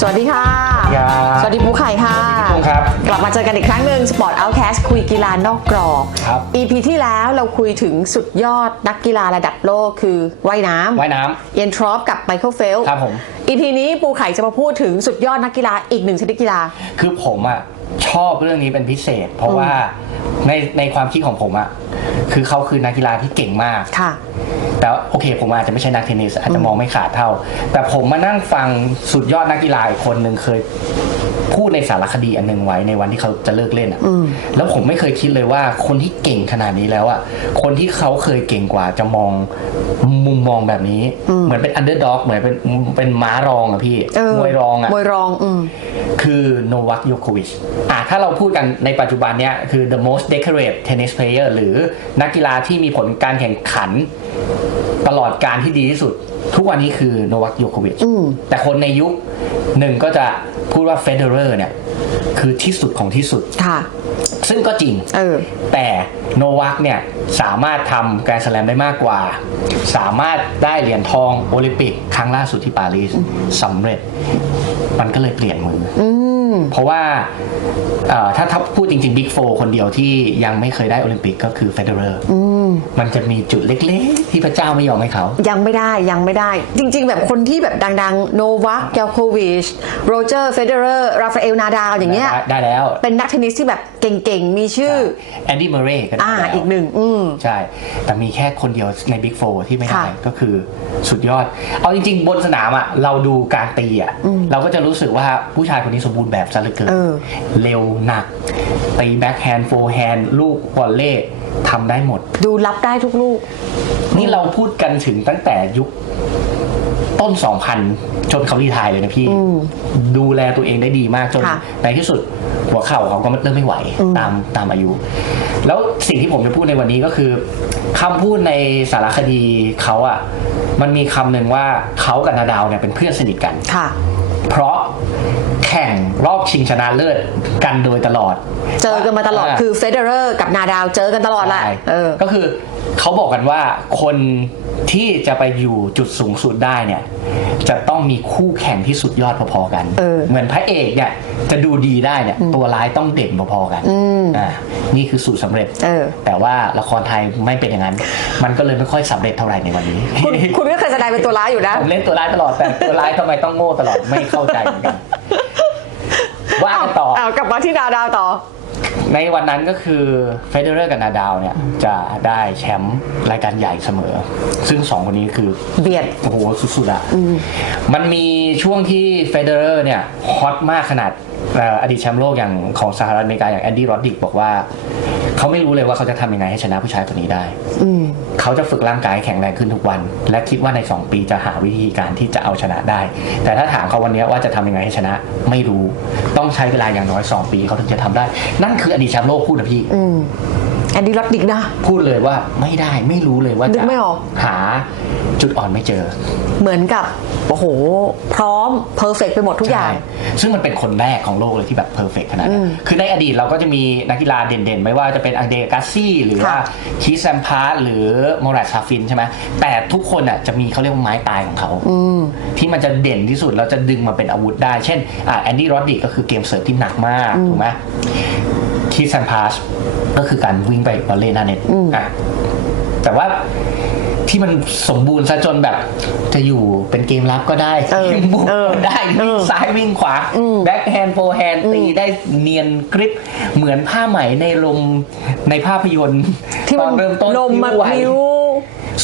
สวัสดีค่ะครับสวัสดีปูไข่ค่ะพี่ตุ้มครับ กลับมาเจอกันอีกครั้งหนึ่ง Sport Outcast คุยกีฬานอกกรอบ ครับ EP ที่แล้วเราคุยถึงสุดยอดนักกีฬาระดับโลกคือว่ายน้ำว่ายน้เยนทรอปกับไมเคิลเฟลครับผม EP นี้ปูไข่จะมาพูดถึงสุดยอดนักกีฬาอีกหนึ่งชนิดกีฬาำคือผมอะ ชอบเรื่องนี้เป็นพิเศษ เพราะว่าในในความคิดของผมอะคือเขาคือนักกีฬาที่เก่งมาก ค่ะ แต่โอเค ผมอาจจะไม่ใช่นักเทนนิสอาจจะมองไม่ขาดเท่า แต่ผมมานั่งฟังสุดยอดนักกีฬาอีกคนหนึ่งเคย พูดในสารคดีอันหนึ่งไว้ในวันที่เขาจะเลิกเล่นอะแล้วผมไม่เคยคิดเลยว่าคนที่เก่งขนาดนี้แล้วอะคนที่เขาเคยเก่งกว่าจะมองมุมมองแบบนี้ เหมือนเป็นอันเดอร์ด็อกเหมือนเป็นเป็นม้ารองอะพี่เออมวยรองอะมวยรองอืมคือโนวัคโยโควิชอะถ้าเราพูดกันในปัจจุบันเนี้ยคือ the most decorated tennis player หรือนักกีฬาที่มีผลการแข่งขันตลอดการที่ดีที่สุด ทุกวันนี้คือโนวัคโยโควิชอืมแต่คนในยุคหนึ่งก็จะ พูดว่าเฟเดอร์เนี่ย คือที่สุดของที่สุด ค่ะ ซึ่งก็จริง เออ แต่โนวัคเนี่ยสามารถทำแกรนด์สแลมได้มากกว่า สามารถได้เหรียญทองโอลิมปิกครั้งล่าสุดที่ปารีสสำเร็จ มันก็เลยเปลี่ยนมือออืมเพราะว่าเอ่อถ้าถ้าพูดจริงๆบิ๊กโฟคนเดียวที่ยังไม่เคยได้โอลิมปิกก็คือเฟเดอร์อืมมันจะมีจุดเล็กๆ ที่พระเจ้าไม่ยอมให้เขา ยังไม่ได้ยังไม่ได้ จริง ๆ แบบคนที่แบบดังๆ โนวัคเกลโควิชโรเจอร์เฟเดอร์ราฟาเอลนาดาลอย่างเงี้ยได้ได้แล้ว เป็นนักเทนนิสที่แบบเก่งๆ มีชื่อแอนดี้เมเรย์ก็ได้อ่าแล้วอีกหนึ่งอืมใช่ แต่มีแค่คนเดียวในบิ๊กโฟที่ไม่ได้ค่ะก็คือสุดยอด เอาจริง ๆ บนสนามอะเราดูการตีอะเราก็จะรู้สึกว่าผู้ชายคนนี้สมบูรณ์แบบซะเหลือเกินเออเร็วหนักตีแบ็คแฮนด์โฟร์แฮนด์ลูกวอลเล่ ทำได้หมด ดูรับได้ทุกลูก นี่เราพูดกันถึงตั้งแต่ยุคต้น 2000 จนเขารีไทายเลยนะพี่อืมดูแลตัวเองได้ดีมากจนค่ะในที่สุดหัวเข่าเขาก็เริ่มไม่ไหวอืม ตามตามอายุ แล้วสิ่งที่ผมจะพูดในวันนี้ก็คือคำพูดในสารคดีเขาอะมันมีคำหนึ่งว่าเขากับนาดาวเนี่ยเป็นเพื่อนสนิทกัน ค่ะ เพราะ แข่งรอบชิงชนะเลิศกันโดยตลอด เจอกันมาตลอดคือเฟเดอร์กับนาดาลเจอกันตลอดแหละใช่เออก็คือเขาบอกกันว่าคนที่จะไปอยู่จุดสูงสุดได้เนี่ย จะต้องมีคู่แข่งที่สุดยอดพอๆกันเออเหมือนพระเอกเนี่ยจะดูดีได้เนี่ยตัวร้ายต้องเด่นพอๆกันอืมอ่านี่คือสูตรสำเร็จเออแต่ว่าละครไทยไม่เป็นอย่างนั้น มันก็เลยไม่ค่อยสำเร็จเท่าไหร่ในวันนี้คุณคุณก็เคยแสดงเป็นตัวร้ายอยู่นะผมเล่นตัวร้ายตลอดแต่ตัวร้ายทำไมต้องโง่ตลอดไม่เข้าใจเหมือนกัน ว่ากันต่อ เอากลับมาที่นาดาลต่อ ในวันนั้นก็คือเฟเดอร์กับนาดาวเนี่ย จะได้แชมป์รายการใหญ่เสมอ ซึ่งสองคนนี้คือเบียด โอ้โหสุดๆอะมันมีช่วงที่เฟเดอร์เนี่ยฮอตมากขนาดเอ่ออดีตแชมป์โลกอย่างของสหรัฐอเมริกาอย่างแอนดี้โรดดิกบอกว่า เขาไม่รู้เลยว่าเขาจะทำยังไงให้ชนะผู้ชายคนนี้ได้ อืม เขาจะฝึกร่างกายให้แข็งแรงขึ้นทุกวัน และคิดว่าใน 2 ปีจะหาวิธีการที่จะเอาชนะได้ แต่ถ้าถามเขาวันนี้ว่าจะทำยังไงให้ชนะ ไม่รู้ต้องใช้เวลาอย่างน้อย 2 ปีเขาถึงจะทำได้ นั่นคืออดีตแชมป์โลกพูดนะพี่ อืมแอนดี้ลอดดิกนะ พูดเลยว่าไม่ได้ไม่รู้เลยว่านึจะกไม่ออก หาจุดอ่อนไม่เจอเหมือนกับโอ้โห พร้อมเพอร์เฟกไปหมดทุกอย่าง ใช่ซึ่งมันเป็นคนแรกของโลกเลยที่แบบเพอร์เฟกขนาดนั้นคือในอดีตเราก็จะมีนักกีฬาเด่นๆ ไม่ว่าจะเป็นอังเดกัสซี่ หรือว่าค่ะ คีแซมพาร์ตหรือโมราชซาฟินใช่ไหมแต่ทุกคนอะจะมีเขาเรียกว่าไม้ตายของเขาอืมที่มันจะเด่นที่สุดแล้วจะดึงมาเป็นอาวุธได้ เช่นอ่าแอนดี้โรดดิกก็คือเกมเสิร์ฟที่หนักมากถูกไหมคีแซมพาร์ ก็คือการวิ่งไปบอลเล่หน้าเน็ตอะแต่ว่าที่มันสมบูรณ์ซะจนแบบ จะอยู่เป็นเกมรับก็ได้เออเกมบุกเออก็ได้เอวิ่งอซ้ายวิ่งขวาแบ็คแฮนด์โฟแฮนด์ตีได้เนียนกริป เหมือนผ้าไหมในลมในภาพยนตร์ที่ตมัอนนเริ่มต้นลมมาไหวพิ้ว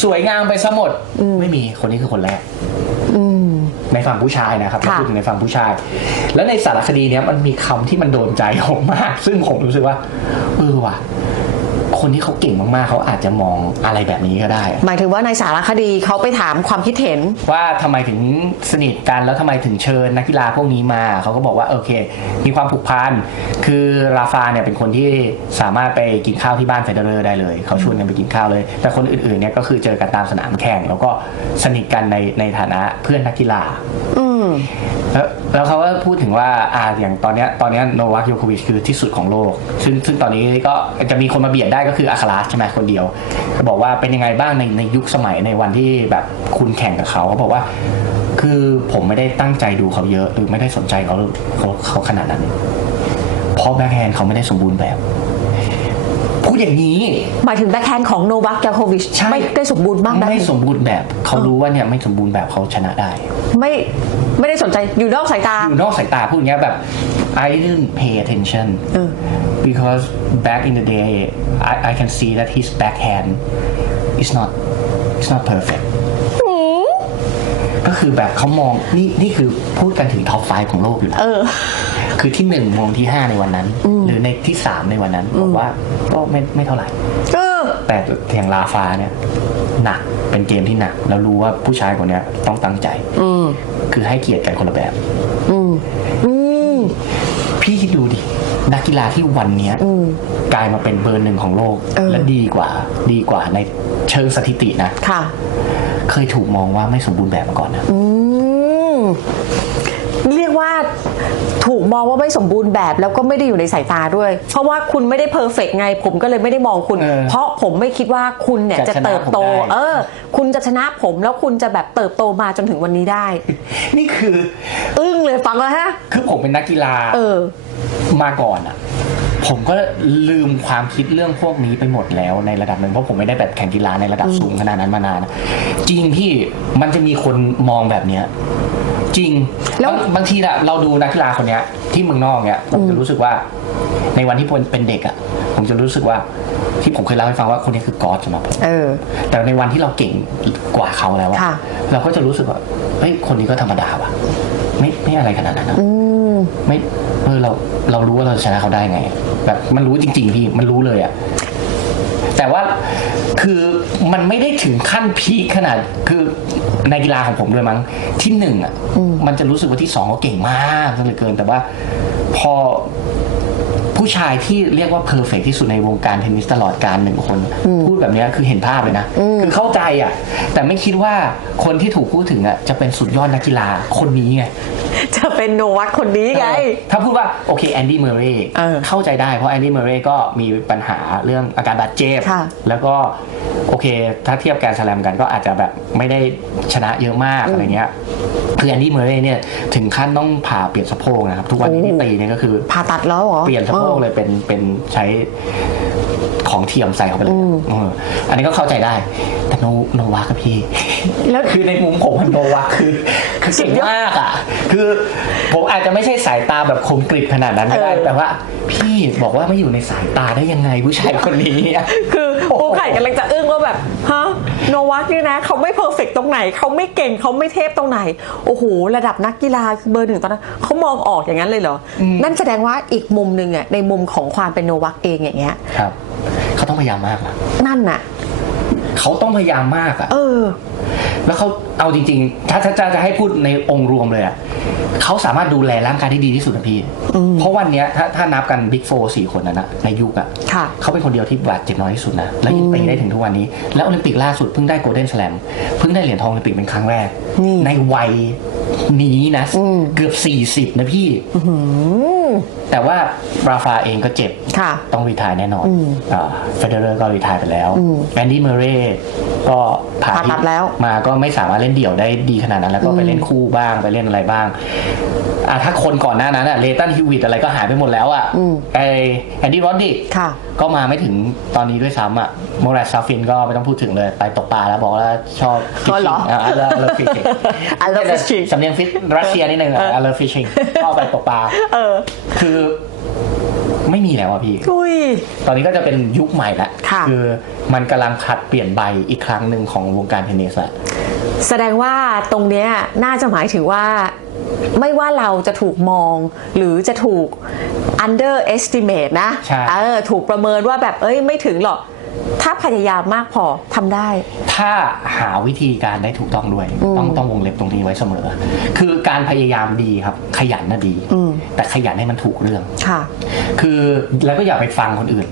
สวยงามไปซะหมด ไม่มีคนนี้คือคนแรกอืม ในฝั่งผู้ชายนะครับค่ะ พูดถึงในฝั่งผู้ชาย แล้วในสารคดีเนี้ยมันมีคำที่มันโดนใจผมมาก ซึ่งผมรู้สึกว่าเออว่ะ คนที่เขาเก่งมากๆเขาอาจจะมองอะไรแบบนี้ก็ได้ หมายถึงว่าในสารคดีเขาไปถามความคิดเห็น ว่าทำไมถึงสนิทกันแล้วทำไมถึงเชิญนักกีฬาพวกนี้มาเขาก็บอกว่าโอเค มีความผูกพันคือราฟาเนี่ยเป็นคนที่สามารถไปกินข้าวที่บ้านเฟเดอร์ได้เลยเขาชวนกันไปกินข้าวเลย แต่คนอื่นๆเนี่ยก็คือเจอกันตามสนามแข่ง แล้วก็สนิทกันในในฐานะเพื่อนนักกีฬา อืม แล้วแล้วเขาก็พูดถึงว่าอ่าอย่างตอนเนี้ยตอนเนี้ยโนวัคโยโควิชคือที่สุดของโลก ซึ่งซึ่งตอนนี้ก็จะมีคนมาเบียดได้ก็คืออาคาราสใช่ไหมคนเดียวเขาบอกว่าเป็นยังไงบ้างในในยุคสมัยในวันที่แบบคุณแข่งกับเขาเขาบอกว่า คือผมไม่ได้ตั้งใจดูเขาเยอะหรือไม่ได้สนใจเขาเขาเขาขนาดนั้นเพราะแบ็คแฮนด์เขาไม่ได้สมบูรณ์แบบ พูดอย่างนี้ หมายถึงแบ็คแฮนด์ของโนวัคแกโควิชใช่ ไม่ได้สมบูรณ์มากนะไม่สมบูรณ์แบบเขารู้ว่าเนี่ยไม่สมบูรณ์แบบเขาชนะได้ ไม่ ไม่ได้สนใจอยู่นอกสายตา อยู่นอกสายตาพูดอย่างเงี้ยแบบ I didn't pay attention เออ because back in the day I I can see that his backhand is not is not perfect ก็คือแบบเขามองนี่นี่คือพูดกันถึงท็อป5ของโลกอยู่นะเออ คือที่หนึ่งมองที่5ในวันนั้น หรือในที่3ในวันนั้นผมว่าก็ไม่ไม่เท่าไหร่เออ แต่อย่างลาฟาเนี่ยหนักเป็นเกมที่หนัก แล้วรู้ว่าผู้ชายคนเนี้ยต้องตั้งใจ อืมคือให้เกียรติกันคนละแบบ อืมอืมพี่คิดดูดิ นักกีฬาที่วันเนี้ยอืม กลายมาเป็นเบอร์หนึ่งของโลก เออ และดีกว่า ดีกว่าในเชิงสถิตินะ ค่ะ เคยถูกมองว่าไม่สมบูรณ์แบบมาก่อนนะ อืม เรียกว่า ถูกมองว่าไม่สมบูรณ์แบบแล้วก็ไม่ได้อยู่ในสายตาด้วย เพราะว่าคุณไม่ได้เพอร์เฟกไง ผมก็เลยไม่ได้มองคุณ เออเพราะผมไม่คิดว่าคุณเนี่ยจะจะชนะเติบโต ผมได้ เออ คุณจะชนะผมแล้วคุณจะแบบเติบโตมาจนถึงวันนี้ได้ นี่คืออึ้งเลยฟังแล้วฮะ คือผมเป็นนักกีฬาเออ มาก่อนอะ ผมก็ลืมความคิดเรื่องพวกนี้ไปหมดแล้วในระดับหนึ่งเพราะผมไม่ได้แบบแข่งกีฬาในระดับสูงขนาดนั้นมานานนะจริงพี่มันจะมีคนมองแบบเนี้ย จริง แล้วบางบางทีอะเราดูนักกีฬาคนเนี้ย ที่เมืองนอกเนี้ยผมจะรู้สึกว่า ในวันที่ผมเป็นเด็กอะผมจะรู้สึกว่าที่ผมเคยเล่าให้ฟังว่าคนนี้คือกอดสำหรับผมเออแต่ในวันที่เราเก่งกว่าเขาแล้วอะค่ะเราก็จะรู้สึกว่าเฮ้ยคนนี้ก็ธรรมดาว่ะ ไม่ไม่อะไรขนาดนั้นนะอืมไม่เออเราเรารู้ว่าเราชนะเขาได้ไง แบบมันรู้จริง ๆ พี่มันรู้เลยอะแต่ว่าคือมันไม่ได้ถึงขั้นพีคขนาดคือ ในกีฬาของผมด้วยมั้งที่หนึ่งอะมันจะรู้สึกว่าที่สองเขาเก่งมากเหลือเกิน แต่ว่าพอผู้ชายที่เรียกว่าเพอร์เฟกที่สุดในวงการเทนนิสตลอดการหนึ่งคน พูดแบบเนี้ยคือเห็นภาพเลยนะ คือเข้าใจอะแต่ไม่คิดว่าคนที่ถูกพูดถึงอะจะเป็นสุดยอดนักกีฬาคนนี้ไง จะเป็นโนวัคคนนี้ไง ถ้าพูดว่าโอเคแอนดี้เมอร์เรย์เออเข้าใจได้เพราะแอนดี้เมอร์เรย์ก็มีปัญหาเรื่องอาการบาดเจ็บค่ะแล้วก็โอเค ถ้าเทียบแกรนด์สแลมกันก็อาจจะแบบไม่ได้ชนะเยอะมากอะไรเงี้ยคือแอนดี้เมอร์เรย์เนี่ยถึงขั้นต้องผ่าเปลี่ยนสะโพกนะครับ ทุกวันนี้ที่ตีเนี่ยก็คือผ่าตัดแล้วเหรอเปลี่ยนสะโพกเลยเป็นเป็นใช้ ของเทียมใส่เข้าไปเลยเอออันนี้ก็เข้าใจได้ แต่โนโนวากับพี่ แล้วคือในมุมผมมันโนวาคือคือเก่งมากอะ คือผมอาจจะไม่ใช่สายตาแบบคมกริบขนาดนั้นก็ได้เออ แต่ว่า พี่บอกว่าไม่อยู่ในสายตาได้ยังไงผู้ชายคนนี้อะ คือปูไข่กำลังจะอึ้งว่าแบบฮะ โนวัคเนี่ยนะเขาไม่เพอร์เฟกตรงไหนเขาไม่เก่งเขาไม่เทพตรงไหน โอ้โห ระดับนักกีฬาคือเบอร์หนึ่งตอนนั้นเขามองออกอย่างนั้นเลยเหรออนั่นแสดงว่าอีกมุมหนึ่งอะในมุมของความเป็นโนวัคเองอย่างเงี้ยครับเขาต้องพยายามมากนะนั่นน่ะเขาต้องพยายามมากอะเออ แล้วเขาเอาจริงๆ ถ้าถ้าจะจะให้พูดในองค์รวมเลยอะเขาสามารถดูแลร่างกายได้ดีที่สุดนะพี่ เพราะวันเนี้ยถ้าถ้านับกันบิ๊กโฟสี่คนนั้นอะในยุคอะค่ะเขาเป็นคนเดียวที่บาดเจ็บน้อยที่สุดนะ และยังตีได้ถึงทุกวันนี้ แล้วโอลิมปิกล่าสุดเพิ่งได้โกลเด้นสแลมเพิ่งได้เหรียญทองโอลิมปิกเป็นครั้งแรกนี่ในวัยนี้นะอืมเกือบ40นะพี่ แต่ว่าราฟาเองก็เจ็บ ค่ะ ต้องรีทายแน่นอนเฟเดอร์ก็รีทายไปแล้ว แอนดี้เมเรย์ก็ผ่าผ่าตัดแล้ว มาก็ไม่สามารถเล่นเดี่ยวได้ดีขนาดนั้น แล้วก็ไปเล่นคู่บ้างไปเล่นอะไรบ้างอะถ้าคนก่อนหน้านั้นอะเลตันฮิววิตอะไรก็หายไปหมดแล้วอะอืมไอแอนดี้รอดดิค่ะ ก็มาไม่ถึงตอนนี้ด้วยซ้ำอะโมราซาฟินก็ไม่ต้องพูดถึงเลยไปตกปลาแล้วบอกว่าชอบอ๋อเหรออะ I love I love fishing I love fishing สำเนียงฟิชรัสเซียนิดนึงอะ I love fishing ก็ไปตกปลาเออคือไม่มีแล้วอะพี่ อุ้ย ตอนนี้ก็จะเป็นยุคใหม่ละค่ะอมันกำลังผัดเปลี่ยนใบอีกครั้งหนึ่งของวงการเทนนิสละแสดงว่าตรงเนี้ยน่าจะหมายถึงว่า ไม่ว่าเราจะถูกมอง หรือจะถูก underestimate นะใช่ เออถูกประเมินว่าแบบเอ้ยไม่ถึงหรอก ถ้าพยายามมากพอทำได้ ถ้าหาวิธีการได้ถูกต้องด้วยต้องต้องวงเล็บตรงนี้ไว้เสมอ คือการพยายามดีครับ ขยันน่ะดี อืม แต่ขยันให้มันถูกเรื่อง ค่ะ คือแล้วก็อย่าไปฟังคนอื่น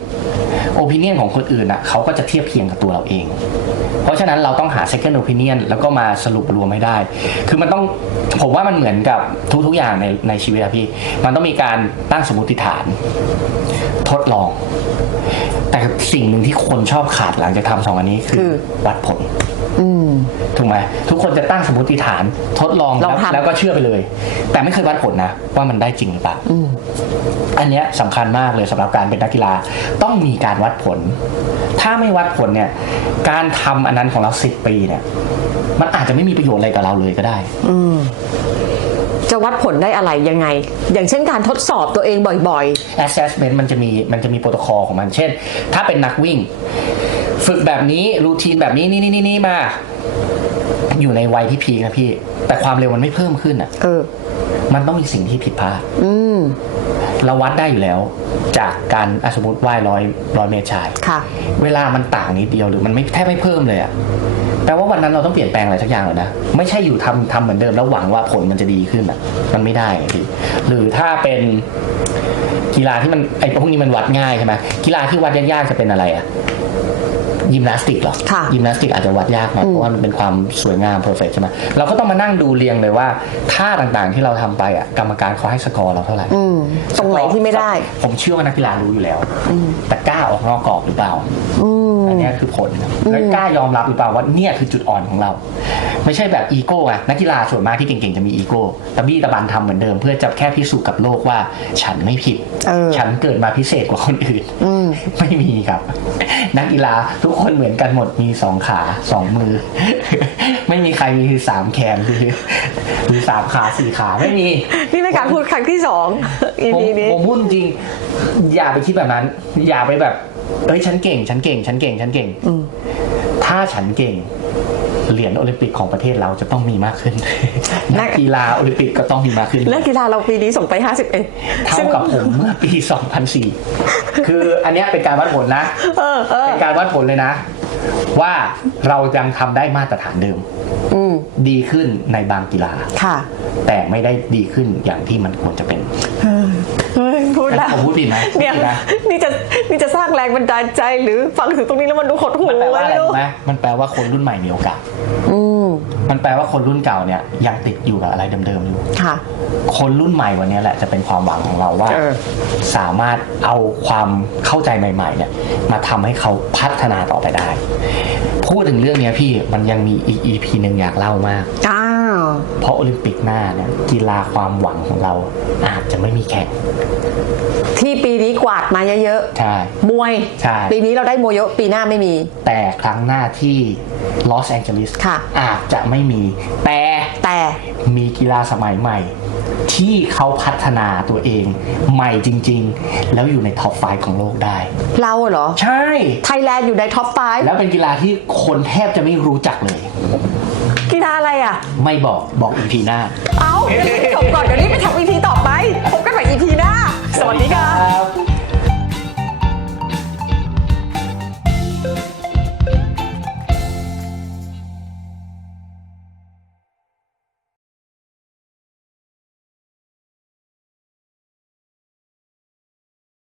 โอปิเนียนของคนอื่นอะเขาก็จะเทียบเคียงกับตัวเราเอง เพราะฉะนั้นเราต้องหา second opinion แล้วก็มาสรุปรวมให้ได้ คือมันต้องผมว่ามันเหมือนกับทุกๆอย่างในในชีวิตอะพี่ มันต้องมีการตั้งสมมติฐาน ทดลอง แต่สิ่งหนึ่งที่คนชอบขาดหลังจากทำสองอันนี้คือคือวัดผลออืมถูกไหมทุกคนจะตั้งสมมติฐานทดลองลแล้องวทำแล้วก็เชื่อไปเลย แต่ไม่เคยวัดผลนะ ว่ามันได้จริงหรือเปล่าอืมอันเนี้ยสำคัญมากเลยสำหรับการเป็นนักกีฬาต้องมีการวัดผล ถ้าไม่วัดผลเนี่ย การทำอันนั้นของเราสิบปีเนี่ย มันอาจจะไม่มีประโยชน์อะไรกับเราเลยก็ได้ อืม จะวัดผลได้อะไรยังไง อย่างเช่นการทดสอบตัวเองบ่อย assessment มันจะมีมันจะมีโปรโตคอลของมัน เช่น ถ้าเป็นนักวิ่ง ฝึกแบบนี้รูทีนแบบนี้นี่นี่นี่นี่มา อยู่ในวัยที่พีคนะพี่ แต่ความเร็วมันไม่เพิ่มขึ้นอะๆเออ มันต้องมีสิ่งที่ผิดพลาด อืม เราวัดได้อยู่แล้ว จากการอะสมมติว่ายร้อยร้อยเมตรชายค่ะเวลามันต่างนิดเดียวหรือมันไม่แทบไม่เพิ่มเลยอะแปลว่าวันนั้นเราต้องเปลี่ยนแปลงอะไรสักอย่างเลยนะ ไม่ใช่อยู่ทำทำเหมือนเดิมแล้วหวังว่าผลมันจะดีขึ้นอะมันไม่ได้ไงพี่หรือถ้าเป็นกีฬาที่มันไอ้พวกนี้มันวัดง่ายใช่ไหมกีฬาที่วัดยากๆจะเป็นอะไรอะ ยิมนาสติกเหรอค่ะยิมนาสติกอาจจะวัดยากหน่อยเพราะว่ามันเป็นความสวยงามเพอร์เฟกใช่ไหมเราก็ต้องมานั่งดูเรียงเลยว่าท่าต่างๆที่เราทำไปอะกรรมการเขาให้สกอร์เราเท่าไหร่อืมตรงไหนที่ไม่ได้ ผมเชื่อว่านักกีฬารู้อยู่แล้วแต่กล้าออกนอกกรอบหรือเปล่า อืมอันเนี้ยคือผลครับและกล้ายอมรับหรือเปล่าว่าเนี่ยคือจุดอ่อนของเรา ไม่ใช่แบบอีโก้อะนักกีฬาส่วนมากที่เก่งๆจะมีอีโก้ตะบี้ตะบันทำเหมือนเดิม เพื่อจะแค่พิสูจน์กับโลกว่า ฉันไม่ผิดเออฉันเกิดมาพิเศษกว่าคนอื่นอืมไม่มีครับ นักกีฬาทุกคนเหมือนกันหมดมีสองขาสองมือ ไม่มีใครมีสามแขนหรือหรือสามขาสี่ขาไม่มีนี่ เป็นการพูดครั้งที่สองอีผมพีนี้ผมพูดจริง อย่าไปคิดแบบนั้น อย่าไปแบบเอ้ยฉันเก่ง ฉันเก่ง ฉันเก่ง ฉันเก่งอืมถ้าฉันเก่งเหรียญโอลิมปิกของประเทศเราจะต้องมีมากขึ้น นักกีฬาโอลิมปิกก็ต้องมีมากขึ้นนักกีฬาเราปีนี้ส่งไป 51 เท่ากับผมเมื่อปี 2004 คืออันเนี้ยเป็นการวัดผลนะเออเออเป็นการวัดผลเลยนะ ว่าเรายังทำได้มาตรฐานเดิมอืมดีขึ้นในบางกีฬาค่ะ แต่ไม่ได้ดีขึ้นอย่างที่มันควรจะเป็นเฮ้ยพูดแล้วผมพูดผิดไหมเนี่ยพูดผิดนะนี่จะนี่จะสร้างแรงบันดาลใจหรือฟังถึงตรงนี้แล้วมันดูหดหูมันแปลว่าอะไรไม่รู้รู้ไหมมันแปลว่าคนรุ่นใหม่มีโอกาสอืมมันแปลว่าคนรุ่นเก่าเนี่ยยังติดอยู่กับอะไรเดิมๆอยู่ค่ะ คนรุ่นใหม่วันนี้แหละจะเป็นความหวังของเราว่าเออสามารถเอาความเข้าใจใหม่ ๆ เนี่ย มาทำให้เขาพัฒนาต่อไปได้ พูดถึงเรื่องเนี้ยพี่มันยังมีอีก EP หนึ่งอยากเล่ามากอ้าว เพราะโอลิมปิกหน้าเนี่ยกีฬาความหวังของเราอาจจะไม่มีแข่งที่ปีนี้กวาดมาเยอะใช่ๆมวยใช่ปีนี้เราได้มวยเยอะปีหน้าไม่มี แต่ครั้งหน้าที่ลอสแองเจลิสค่ะอาจจะไม่มี แต่แต่มีกีฬาสมัยใหม่ ที่เขาพัฒนาตัวเองใหม่จริง ๆ แล้วอยู่ในท็อปไฟของโลกได้ เราเหรอ ใช่ ไทยแลนด์อยู่ในท็อปไฟแล้วเป็นกีฬาที่คนแทบจะไม่รู้จักเลย กีฬาอะไรอะ ไม่บอกบอกอีพีหน้า เอาจบก่อนเดี๋ยวรีบไปทำอีพีต่อไปพบกันใหม่อีพีหน้า สวัสดีค่ะ